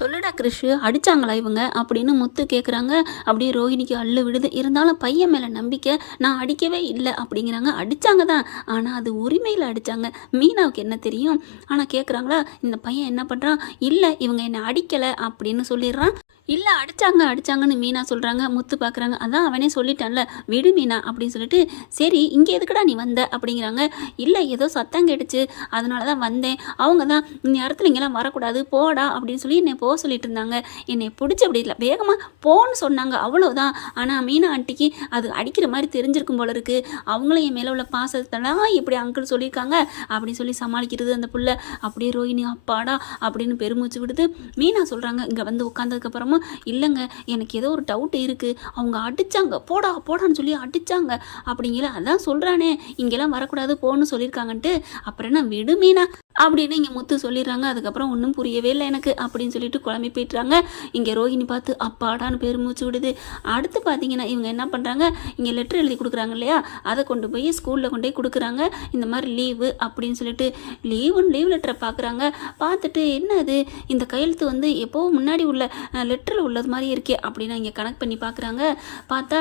சொல்லுடா கிறிஷு, அடிச்சாங்களா இவங்க அப்படின்னு முத்து கேட்குறாங்க. அப்படியே ரோஹிணிக்கு அள்ளு விடுது. இருந்தாலும் பையன் மேலே நம்பிக்கை, நான் அடிக்கவே இல்லை அப்படிங்கிறாங்க. அடித்தாங்க தான், ஆனால் அது உரிமையில் அடித்தாங்க. மீனாவுக்கு என்ன தெரியும்? ஆனால் கேட்குறாங்களா, இந்த பையன் என்ன பண்ணுறான், இல்லை இவங்க என்னை அடிக்கலை அப்படின்னு சொல்லிடுறான். இல்லை அடித்தாங்கன்னு மீனா சொல்கிறாங்க. முத்து பார்க்குறாங்க. அதான் அவனே சொல்லிட்டான்ல, விடு மீனா அப்படின்னு சொல்லிட்டு, சரி இங்கே எதுக்குடா நீ வந்த அப்படிங்கிறாங்க. இல்லை ஏதோ சத்தம் கேட்டுச்சு, அதனால தான் வந்தேன். அவங்க தான் இந்த நேரத்தில் இங்கெல்லாம் வரக்கூடாது போடா அப்படின்னு சொல்லி என்னை போக சொல்லிட்டு இருந்தாங்க. என்னை பிடிச்சி அப்படி இல்லை வேகமாக போன்னு சொன்னாங்க, அவ்வளோதான். ஆனால் மீனா ஆண்டிக்கு அது அடிக்கிற மாதிரி தெரிஞ்சிருக்கும் போல இருக்குது. அவங்களும் என் மேலே உள்ள பாசத்தெல்லாம் இப்படி அங்கிள் சொல்லியிருக்காங்க அப்படின்னு சொல்லி சமாளிக்கிறது அந்த புள்ள. அப்படியே ரோஹிணி அப்பாடா அப்படின்னு பெருமூச்சு விடுது. மீனா சொல்கிறாங்க, இங்கே வந்து உட்காந்ததுக்கப்புறமா, இல்லைங்க எனக்கு ஏதோ ஒரு டவுட் இருக்குது, அவங்க அடித்தாங்க போடான்னு சொல்லி அடித்தாங்க அப்படிங்கிற, அதான் சொல்கிறானே இங்கெல்லாம் வரக்கூடாது போன்னு சொல்லியிருக்காங்கன்ட்டு. அப்புறம் என்ன விடு மீனா அப்படின்னு இங்கே முத்து சொல்லிடுறாங்க. அதுக்கப்புறம் ஒன்றும் புரியவே இல்லை எனக்கு அப்படின்னு சொல்லிட்டு குழம்பி போயிட்டுறாங்க. இங்கே ரோஹிணி பார்த்து அப்பாடான்னு பெருமூச்சு விடுது. அடுத்து பார்த்தீங்கன்னா இவங்க என்ன பண்ணுறாங்க, இங்கே லெட்டர் எழுதி கொடுக்குறாங்க இல்லையா, அதை கொண்டு போய் ஸ்கூலில் கொண்டு போய் கொடுக்குறாங்க. இந்த மாதிரி லீவு அப்படின்னு சொல்லிட்டு லீவ் லெட்டரை பார்க்குறாங்க. பார்த்துட்டு என்ன அது, இந்த கையெழுத்து வந்து எப்போ முன்னாடி உள்ள லெட்டரில் உள்ளது மாதிரி இருக்கே அப்படின்னு இங்கே கனெக்ட் பண்ணி பார்க்குறாங்க. பார்த்தா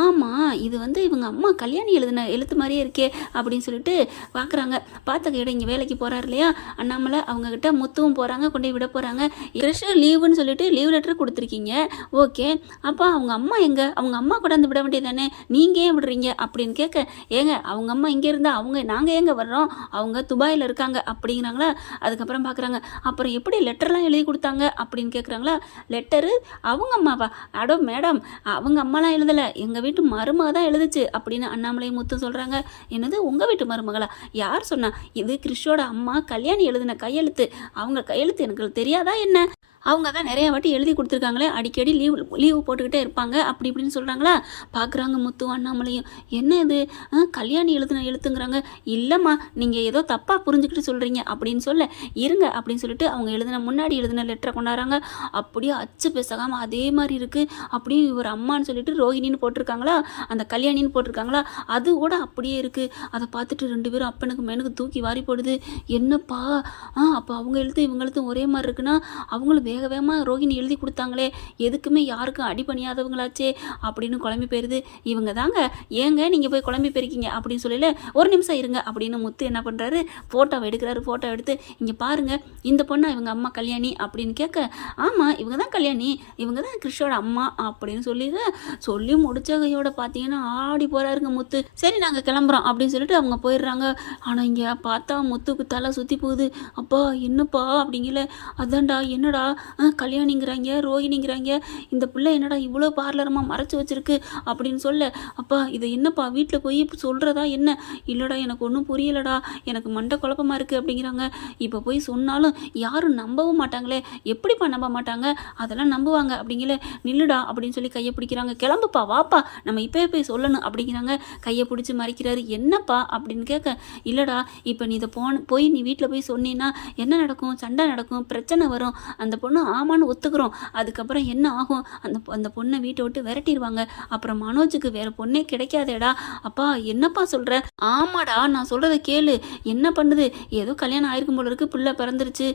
ஆமாம் இது வந்து இவங்க அம்மா கல்யாணி எழுதின எழுத்து மாதிரியே இருக்கே அப்படின்னு சொல்லிட்டு பார்க்குறாங்க. பார்த்த கையோட இங்கே வேலைக்கு போகிறாரு இல்லையா அண்ணாமலை, அவங்கக்கிட்ட முத்துவும் போகிறாங்க, கொண்டு போய் விட போகிறாங்க. கிறிஷ் லீவுன்னு சொல்லிட்டு லீவ் லெட்டர் கொடுத்துருக்கீங்க, ஓகே, அப்போ அவங்க அம்மா எங்கே, அவங்க அம்மா கூட வந்து விட வேண்டியது தானே, நீங்கள் ஏன் விடுறீங்க அப்படின்னு கேட்க, ஏங்க அவங்க அம்மா இங்கே இருந்தால் நாங்கள் ஏங்க வர்றோம், அவங்க துபாயில் இருக்காங்க அப்படிங்கிறாங்களா. அதுக்கப்புறம் பார்க்குறாங்க, அப்புறம் எப்படி லெட்டர்லாம் எழுதி கொடுத்தாங்க அப்படின்னு கேட்குறாங்களா. லெட்டரு அவங்க அம்மாவா, அடோ மேடம் அவங்க அம்மாலாம் எழுதலை, எங்கள் வீட்டு மருமக தான் எழுதுச்சு அப்படின்னு அண்ணாமலையும் முத்தும் சொல்கிறாங்க. என்னது உங்கள் வீட்டு மருமகளா, யார் சொன்னா, இது கிறிஷோட அம்மா கல்யாணி எழுதின கையெழுத்து, அவங்க கையெழுத்து எனக்கு தெரியாதா என்ன, அவங்க தான் நிறைய வாட்டி எழுதி கொடுத்துருக்காங்களே, அடிக்கடி லீவு போட்டுக்கிட்டே இருப்பாங்க அப்படி இப்படின்னு சொல்கிறாங்களா. பார்க்குறாங்க முத்து அண்ணாமலையும், என்ன இது கல்யாணி எழுதுன எழுத்துங்கிறாங்க. இல்லைம்மா நீங்கள் ஏதோ தப்பாக புரிஞ்சுக்கிட்டு சொல்கிறீங்க அப்படின்னு சொல்ல, இருங்க அப்படின்னு சொல்லிட்டு அவங்க முன்னாடி எழுதின லெட்டரை கொண்டாடுறாங்க. அப்படியே அச்சு பேசாமல் அதே மாதிரி இருக்குது. அப்படியே இவர் அம்மான்னு சொல்லிட்டு ரோஹிணின்னு போட்டிருக்காங்களா, அந்த கல்யாணின்னு போட்டிருக்காங்களா, அது கூட அப்படியே இருக்குது. அதை பார்த்துட்டு ரெண்டு பேரும் அப்பனுக்கு மேனுக்கு தூக்கி வாரி போடுது. என்னப்பா அப்போ அவங்க எழுத்து இவங்க எழுத்து ஒரே மாதிரி இருக்குன்னா, அவங்களும் வேகமாக ரோஹிணி எழுதி கொடுத்தாங்களே, எதுக்குமே யாருக்கும் அடி பண்ணியாதவங்களாச்சே அப்படின்னு குழம்பி போயிருது. இவங்க தாங்க, ஏங்க நீங்கள் போய் குழம்பி போயிருக்கீங்க அப்படின்னு சொல்லல, ஒரு நிமிஷம் இருங்க அப்படின்னு முத்து என்ன பண்ணுறாரு, ஃபோட்டோவை எடுக்கிறாரு. ஃபோட்டோ எடுத்து இங்கே பாருங்கள், இந்த பொண்ணா இவங்க அம்மா கல்யாணி அப்படின்னு கேட்க, ஆமாம் இவங்க தான் கல்யாணி, இவங்க தான் கிறிஷோட அம்மா அப்படின்னு சொல்லி முடிச்ச கையோட பார்த்தீங்கன்னா ஆடி போகிறாருங்க முத்து. சரி நாங்கள் கிளம்புறோம் அப்படின்னு சொல்லிட்டு அவங்க போயிடுறாங்க. ஆனால் இங்கே பார்த்தா முத்துக்கு தலை சுற்றி போகுது. அப்பா என்னப்பா அப்படிங்கல, அதான்டா என்னடா கல்யாணிங்கிறாங்க ரோஹிணிங்கிறாங்க, இந்த பிள்ளை என்னடா இவ்வளோ பார்லரமாக மறைச்சி வச்சிருக்கு அப்படின்னு சொல்ல, அப்பா இதை என்னப்பா வீட்டில் போய் சொல்கிறதா என்ன, இல்லைடா எனக்கு ஒன்றும் புரியலடா, எனக்கு மண்டை குழப்பமாக இருக்குது அப்படிங்கிறாங்க. இப்போ போய் சொன்னாலும் யாரும் நம்பவும் மாட்டாங்களே, எப்படிப்பா நம்ப மாட்டாங்க, அதெல்லாம் நம்புவாங்க அப்படிங்கல, நில்லுடா அப்படின்னு சொல்லி கையை பிடிக்கிறாங்க. கிளம்புப்பா வாப்பா நம்ம இப்போயே போய் சொல்லணும் அப்படிங்கிறாங்க. கையை பிடிச்சி மறைக்கிறாரு. என்னப்பா அப்படின்னு கேட்க, இல்லைடா இப்போ நீ இதை போய் நீ வீட்டில் போய் சொன்னீன்னா என்ன நடக்கும், சண்டை நடக்கும், பிரச்சனை வரும், அந்த பொண்ணு ஆமான்னு ஒத்துக்கிறோம், அதுக்கப்புறம் என்ன ஆகும், அந்த பொண்ணை வீட்டை விட்டு விரட்டிடுவாங்க, அப்புறம் மனோஜுக்கு வேற பொண்ணே கிடைக்காதேடா. அப்பா என்னப்பா சொல்கிற, ஆமாடா நான் சொல்கிறத கேளு, என்ன பண்ணுது, ஏதோ கல்யாணம் ஆயிருக்கும் போல இருக்கு, பிள்ளை பிறந்துருச்சு,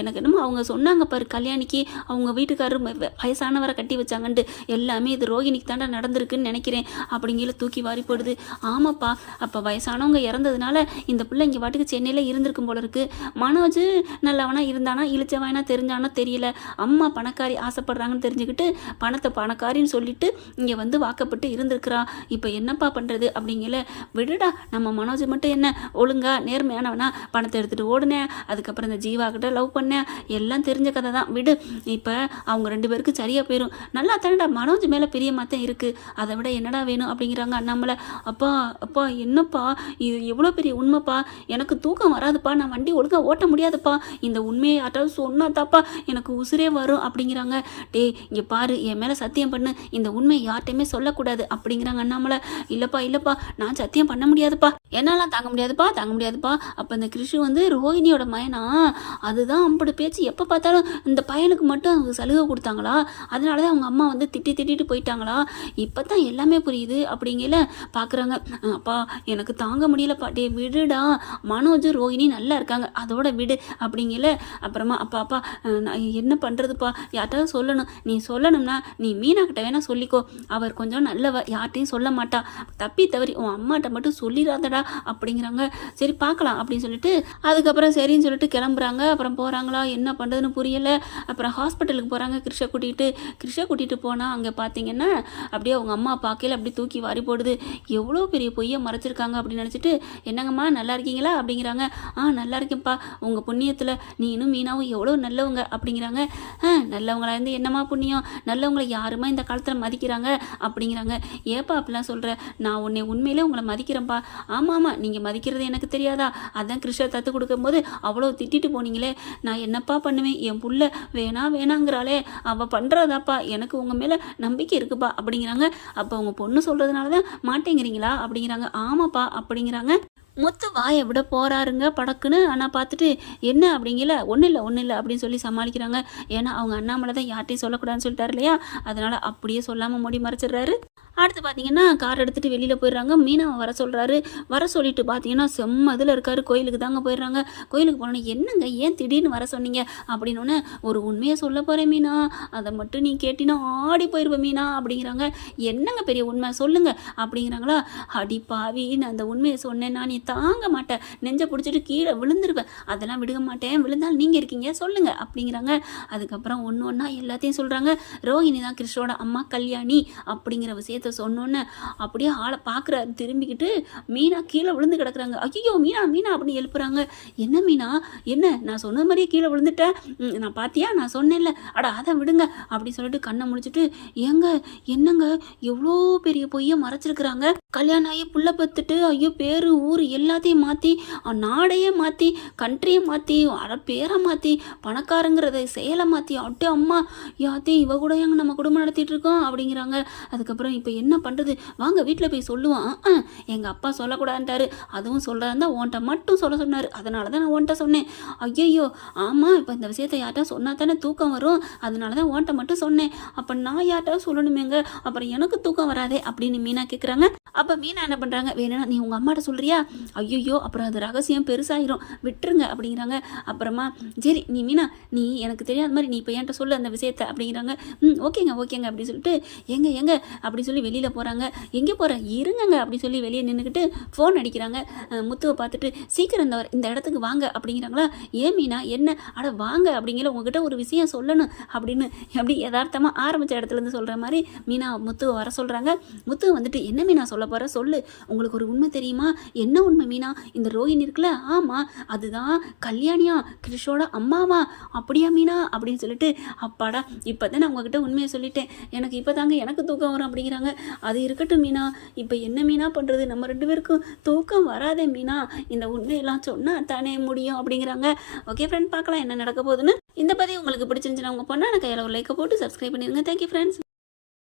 எனக்கு என்னமோ அவங்க சொன்னாங்க பாரு கல்யாணிக்கு அவங்க வீட்டுக்காரரு வயசானவரை கட்டி வச்சாங்கன்ட்டு, எல்லாமே இது ரோஹிணிக்கு தாண்டா நடந்திருக்குன்னு நினைக்கிறேன் அப்படிங்கிற தூக்கி வாரி போடுது. ஆமாப்பா அப்போ வயசானவங்க இறந்ததுனால இந்த பிள்ளை இங்கே வாட்டுக்கு சென்னையில் இருந்திருக்கும் போல இருக்கு, மனோஜ் நல்லவனா இருந்தானா இழிச்சவனா தெரிஞ்சானா தெரியல, அம்மா பணக்காரி ஆசைப்படுறாங்கன்னு தெரிஞ்சுக்கிட்டு பணத்தை பணக்காரின்னு சொல்லிட்டு இங்கே வந்து வாக்கப்பட்டு இருந்திருக்கிறா, இப்போ என்னப்பா பண்ணுறது அப்படிங்கல, விடுடா நம்ம மனோஜ் மட்டும் என்ன ஒழுங்கா நேர்மையானவனா, பணத்தை எடுத்துகிட்டு ஓடுனேன், அதுக்கப்புறம் இந்த ஜீவா கிட்ட லவ் பண்ணேன், எல்லாம் தெரிஞ்ச கதை தான், விடு, இப்போ அவங்க ரெண்டு பேருக்கு சரியாக போயிடும், நல்லா தானடா மனோஜ் மேலே பிரியமாக தான் இருக்குது, அதை விட என்னடா வேணும் அப்படிங்கிறாங்க அண்ணாமலை. அப்பா என்னப்பா இது எவ்வளோ பெரிய உண்மைப்பா, எனக்கு தூக்கம் வராதுப்பா, நான் வண்டி ஒழுங்காக ஓட்ட முடியாதுப்பா, இந்த உண்மையை யாராவது சொன்னாதாப்பா எனக்கு உசுரே வரும் அப்படிங்கிறாங்க. டே இங்கே பாரு என் மேலே சத்தியம் பண்ணு, இந்த உண்மையை யார்ட்டையுமே சொல்லக்கூடாது அப்படிங்கிறாங்க அண்ணாமலை. இல்லைப்பா நான் சத்தியம் பண்ண முடியாதுப்பா, என்னாலாம் தாங்க முடியாதுப்பா. அப்போ இந்த கிறிஷு வந்து ரோஹிணியோட மயனா, அதுதான் அம்படு பேச்சு, எப்போ பார்த்தாலும் இந்த பையனுக்கு மட்டும் அவங்க சலுகை கொடுத்தாங்களா, அதனால தான் அவங்க அம்மா வந்து திட்டிட்டு போயிட்டாங்களா, இப்போ தான் எல்லாமே புரியுது அப்படிங்கல பார்க்குறாங்க. அப்பா எனக்கு தாங்க முடியலப்பா, டே விடுடா, மனோஜ் ரோஹிணி நல்லா இருக்காங்க, அதோட விடு அப்படிங்கல. அப்புறமா அப்பா என்ன பண்ணுறதுப்பா, யார்கிட்ட சொல்லணும், நீ சொல்லணும்னா நீ மீனா கிட்ட வேணா சொல்லிக்கோ, அவர் கொஞ்சம் நல்லவ, யார்கிட்டையும் சொல்ல மாட்டா, தப்பி தவறி உன் அம்மாட்ட மட்டும் சொல்லிடாதடா அப்படிங்கிறாங்க. சரி பார்க்கலாம் அப்படின்னு சொல்லிட்டு அதுக்கப்புறம் சரின்னு சொல்லிட்டு கிளம்புறாங்க. அப்புறம் போகிறாங்களா, என்ன பண்ணுறதுன்னு புரியலை. அப்புறம் ஹாஸ்பிட்டலுக்கு போகிறாங்க கிருஷை கூட்டிகிட்டு போனால் அங்கே பார்த்தீங்கன்னா அப்படியே அவங்க அம்மா பார்க்கையில் அப்படியே தூக்கி வாரி போடுது. எவ்வளோ பெரிய பொய்யை மறைச்சிருக்காங்க அப்படின்னு நினச்சிட்டு, என்னங்கம்மா நல்லா இருக்கீங்களா அப்படிங்கிறாங்க. நல்லா இருக்கேன்ப்பா, உங்கள் புண்ணியத்தில் நீனும் மீனாவும் எவ்வளோ நல்லவங்க அப்படிங்கிறாங்க. நல்லவங்களா இருந்து என்னம்மா புண்ணியம், நல்லவங்களை யாருமா இந்த காலத்தில் மதிக்கிறாங்க அப்படிங்கிறாங்க. ஏப்பா அப்படிலாம் சொல்கிற, நான் உண்மையிலே உங்களை மதிக்கிறேன்ப்பா. ஆமாம் நீங்கள் மதிக்கிறது எனக்கு தெரியாதா, அதான் கிருஷ்ணா தத்து கொடுக்கும்போது அவ்வளோ திட்டிட்டு போனீங்களே, நான் என்னப்பா பண்ணுவேன், என் புள்ள வேணாங்கிறாளே, அவள் பண்ணுறதாப்பா, எனக்கு உங்கள் மேலே நம்பிக்கை இருக்குப்பா அப்படிங்கிறாங்க. அப்போ உங்கள் பொண்ணு சொல்கிறதுனால தான் மாட்டேங்கிறீங்களா அப்படிங்கிறாங்க. ஆமாப்பா அப்படிங்கிறாங்க. முத்து வாயை விட போகிறாருங்க படக்குன்னு. ஆனால் பார்த்துட்டு என்ன அப்படிங்கல, ஒன்றும் இல்லை அப்படின்னு சொல்லி சமாளிக்கிறாங்க. ஏன்னா அவங்க அண்ணாமலை தான் யார்ட்டையும் சொல்லக்கூடாதுன்னு சொல்லிட்டாரு இல்லையா, அதனால் அப்படியே சொல்லாமல் மூடி மறைச்சிடுறாரு. அடுத்து பார்த்தீங்கன்னா கார் எடுத்துகிட்டு வெளியில் போயிடுறாங்க. மீனாவை வர சொல்கிறாரு. வர சொல்லிட்டு பார்த்தீங்கன்னா செம்ம இதில் இருக்கார். கோயிலுக்கு தாங்க போயிடுறாங்க. கோயிலுக்கு போனோன்னே, என்னங்க ஏன் திடீர்னு வர சொன்னீங்க அப்படின்னோடனே, ஒரு உண்மையை சொல்ல போகிறேன் மீனா, அதை மட்டும் நீ கேட்டினா ஆடி போயிடுவேன் மீனா அப்படிங்கிறாங்க. என்னங்க பெரிய உண்மை சொல்லுங்க அப்படிங்கிறாங்களா. அடி பாவி, நான் அந்த உண்மையை சொன்னேன்னா நீ தாங்க மாட்டேன், நெஞ்சை பிடிச்சிட்டு கீழே விழுந்துருவேன், அதெல்லாம் விடுக மாட்டேன், விழுந்தாலும் நீங்கள் இருக்கீங்க சொல்லுங்க அப்படிங்கிறாங்க. அதுக்கப்புறம் ஒன்று ஒன்றா எல்லாத்தையும் சொல்கிறாங்க. ரோஹிணி தான் கிருஷ்ணோட அம்மா கல்யாணி அப்படிங்கிற விஷயத்தை சொன்னோன்னே அப்படியே ஆளை பார்க்குறாரு. திரும்பிக்கிட்டு மீனா கீழே விழுந்து கிடக்குறாங்க. ஐயோ மீனா அப்படின்னு எழுப்புறாங்க. என்ன மீனா, என்ன நான் சொன்னது மாதிரியே கீழே விழுந்துட்டேன், நான் பார்த்தியா, நான் சொன்னேன்ல, அட அதை விடுங்க அப்படின்னு சொல்லிட்டு கண்ணை முடிச்சுட்டு, என்னங்க எவ்வளோ பெரிய பொய்யை மறைச்சிருக்கிறாங்க, கல்யாணம் ஆகி புள்ள பத்துட்டு, ஐயோ பேரு ஊர் எல்லாத்தையும் மாற்றி, நாடையே மாற்றி, கண்ட்ரியை மாற்றி, பேரை மாற்றி, பணக்காரங்கிறத செயலை மாற்றி, அட்டே அம்மா யாத்தையும் இவ கூட ஏங்க நம்ம குடும்பம் நடத்திட்டு இருக்கோம் அப்படிங்கிறாங்க. அதுக்கப்புறம் இப்போ என்ன பண்ணுறது, வாங்க வீட்டில் போய் சொல்லுவான். எங்கள் அப்பா சொல்லக்கூடாதுன்ட்டாரு, அதுவும் சொல்கிறாருந்தா உன்ட்ட மட்டும் சொல்ல சொன்னார், அதனால தான் நான் உன்ட்ட சொன்னேன். ஐயையோ ஆமாம், இப்போ இந்த விஷயத்தை யார்ட்டா சொன்னால் தானே தூக்கம் வரும், அதனால தான் உன்ட்ட மட்டும் சொன்னேன், அப்போ நான் யார்ட்டா சொல்லணுமேங்க, அப்புறம் எனக்கு தூக்கம் வராதே அப்படின்னு மீனா கேட்குறாங்க. அப்போ மீனா என்ன பண்ணுறாங்க, வேணும்னா நீ உங்கள் அம்மாட்ட சொல்கிறியா, ஐயோ அப்புறம் அது ரகசியம் பெருசாகிரும், விட்டுருங்க அப்படிங்கிறாங்க. அப்புறமா சரி நீ மீனா, நீ எனக்கு தெரியாத மாதிரி நீ இப்போ என்கிட்ட சொல்லு அந்த விஷயத்தை அப்படிங்கிறாங்க. ஓகேங்க அப்படின்னு சொல்லிட்டு எங்க அப்படி சொல்லி வெளியில் போகிறாங்க. எங்கே போகிற, இருங்கங்க அப்படி சொல்லி வெளியே நின்றுக்கிட்டு ஃபோன் அடிக்கிறாங்க. முத்துவை பார்த்துட்டு, சீக்கிரம் இந்த இடத்துக்கு வாங்க அப்படிங்கிறாங்களா. ஏன் மீனா என்ன, அட வாங்க அப்படிங்கிற, உங்ககிட்ட ஒரு விஷயம் சொல்லணும் அப்படின்னு அப்படி யதார்த்தமாக ஆரம்பித்த இடத்துலேருந்து சொல்கிற மாதிரி மீனா முத்துவை வர சொல்கிறாங்க. முத்துவை வந்துட்டு, என்ன மீனா சொல்ல போகிற சொல்லு, உங்களுக்கு ஒரு உண்மை தெரியுமா, என்ன உண்மை மீனா, இந்த ரோஹிணி இருக்குல்ல, ஆமாம் அதுதான் கல்யாணியா கிருஷோட அம்மாவா, அப்படியா மீனா அப்படின்னு சொல்லிட்டு, அப்பாடா இப்போ தான் நான் உங்ககிட்ட உண்மையை சொல்லிட்டேன், எனக்கு இப்போ தாங்க எனக்கு தூக்கம் வரும் அப்படிங்கிறாங்க. அது இருக்கட்டும் மீனா, இப்போ என்ன மீனா பண்ணுறது, நம்ம 2 பேருக்கும் தூக்கம் வராதே மீனா, இந்த உண்மையெல்லாம் சொன்னால் தானே முடியும் அப்படிங்கிறாங்க. ஓகே ஃப்ரெண்ட், பார்க்கலாம் என்ன நடக்க போகுதுன்னு. இந்த பதிவு உங்களுக்கு பிடிச்சிருந்துச்சுன்னா உங்கள் பொண்ணான கையில் ஒரு லைக்கை போட்டு சப்ஸ்கிரைப் பண்ணிடுங்க. Thank you friends.